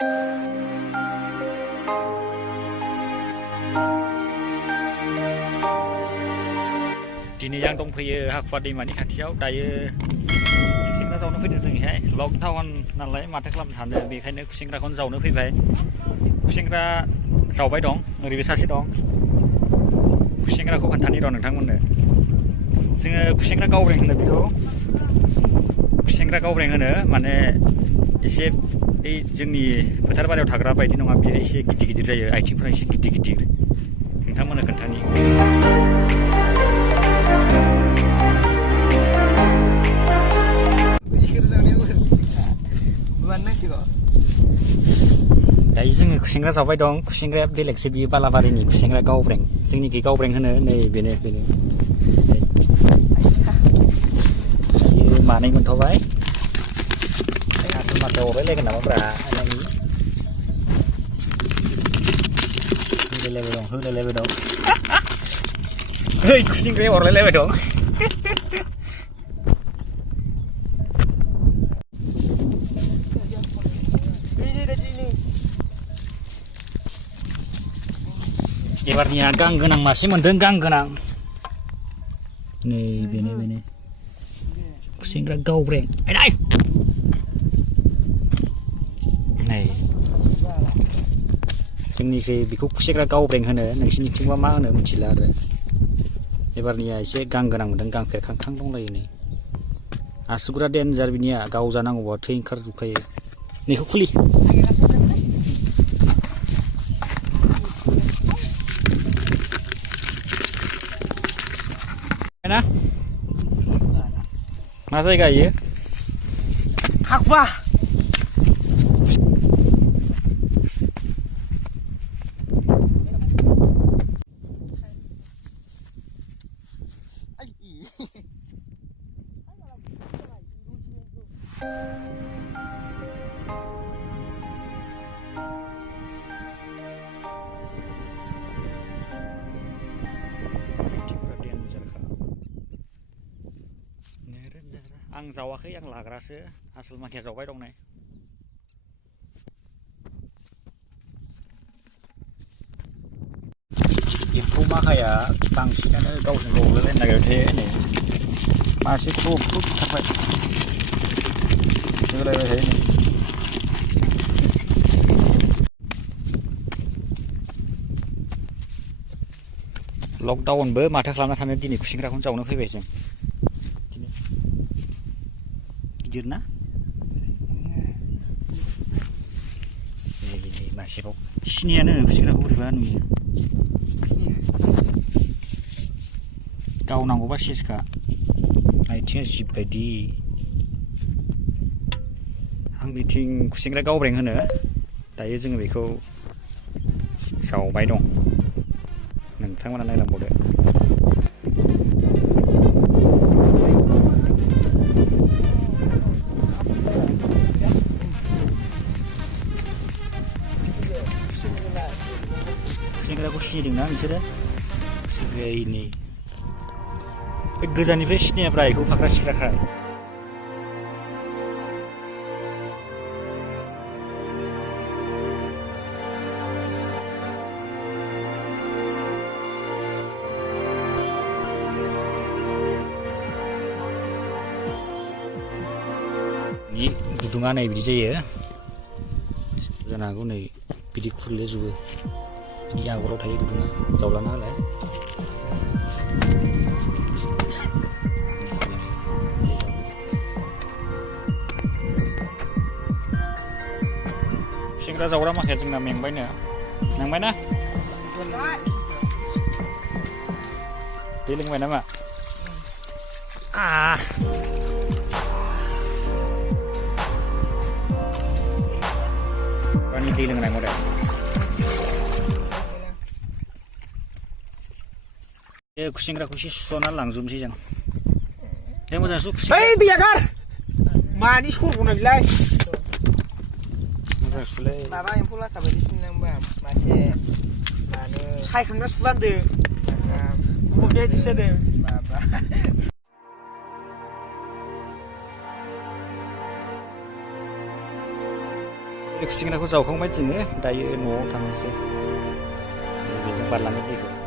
दिनै आं दंफैयो हाखुवा दैमानि खाथियाव दायो खुसेंग्रा जावनो फैदों जोंहाय लकडाउन नालाय माथो खालामनो हानो बेखायनो खुसेंग्राखौनो जावनो फैबाय खुसेंग्रा जावबाय दं ओरैबो सासे दं खुसेंग्राखौ खोन्थानि र' नोंथांमोननो जोङो खुसेंग्रा गावब्रें होनो बेखौ खुसेंग्रा गावब्रें होनो माने एसे बै जोंनि फोथार बारियाव थाग्रा बायदि नङा बेयो एसे गिदिर गिदिर जायो आथिंफोरा एसे गिदिर गिदिर नोंथांमोननो खोन्थानि दायो जोङो खुसेंग्रा जावबाय दं खुसेंग्राया बेलेगसो बियो बालाबारिनि खुसेंग्रा गावब्रें जोंनिखै गावब्रें होनो नै बेनो बेयो मानै मोनथ'बाय आसोल माथो अरलायलायगोन नामाब्रा होलायलायबाय दं ओइ खुसेंग्राया अरलायलायबाय दं एबारनिया गां गोनां मासे मोनदों गां गोनां नै बेनो खुसेंग्रा गावब्रें नै जोंनिखै बेखौ खुसेंग्रा गावब्रें होनो नोंसिनिथिंबा मा होनो मिथिला आरो एबारनिया एसे गां गोनां मोनदों गां फेरखांखां दंलायो नै आसुगुरा देन्जार बिनिया गावजानांगौबा थै ओंखारजोबखायो नैखौ खुलि ना मा जायगा इयो हाखुवा आं जावाखै आं लाग्रासो आसोल माखाया जावबाय दं नै एम्फौ माखाया बांसिनानो गावजों गाव अरलायलायनो नागिरबाय थायो नै मासेखौथ' बुथारबाय होलायबाय थायो नै लकडाउनबो माथो खालामना थानो दिनै खुसेंग्राखौनो जावनो फैबाय जों गिदिर ना मासेबाव सिनियानो खुसेंग्राखौ बोरैबा नुयो गावनांगौबा सेसखा आथिङा जिब बायदि आं बिथिं खुसेंग्रा गावब्रें होनो दायो जोङो बेखौ जावबाय दं नोंथांमोना नायलांबावदो खुसेंग्राखौ सिनायदोंना नोंसोरो नै गोजाननिफ्राय सिनायाब्रा बेखौ फाख्रा सिख्राखा गुदुङा नै बिदि जायो जानो हागौ नै बिदि खुरलेजोबो बिनि आगराव थायो गुदुङा जावलाना होलाय खुसेंग्रा जावग्रा माखाया जोंना मेंबायना दै लोंबाय नामा Ini di lengan model. Kucing kucing soal langsung sih jang. Dia mau masuk. Hei biarkan. Manis kur pun lagi. Bapa yang pula sampai di sini nambah masih. Saya kena sulan deh. Bukan di sini. Bapa. बे खुसेंग्राखौ जावखांबाय जोङो दायो न'आव थांनोसै बेजों बारलांगोन दैखौ